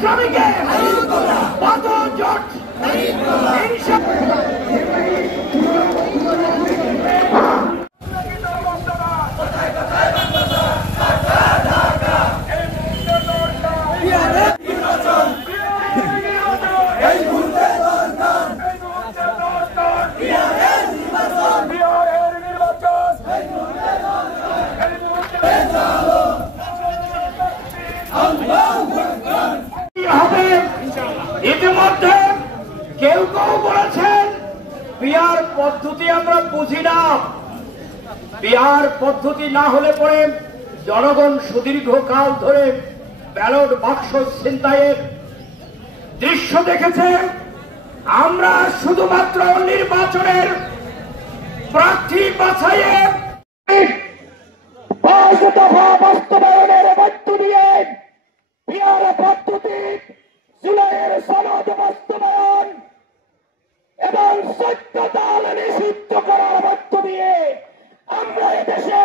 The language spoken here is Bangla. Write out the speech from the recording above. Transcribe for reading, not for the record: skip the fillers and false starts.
শ্রমিকে বাদল জোট ইতিমধ্যে কেউ কেউ বলেছেন পিআর পদ্ধতি আমরা বুঝি না। পিআর পদ্ধতি না হলে পরে জনগণ সুদীর্ঘকাল ধরে ব্যালট বাক্স ছিনতাইয়ের দৃশ্য দেখেছে। আমরা শুধুমাত্র নির্বাচনের প্রার্থী বাছাইয়ে বাস্তবায়নের মধ্য দিয়ে পিআর পদ্ধতি জুলাইয়ের সনদ বাস্তবায়ন এবং সত্যতা নিষিদ্ধ করার মধ্য দিয়ে আমরা এদেশে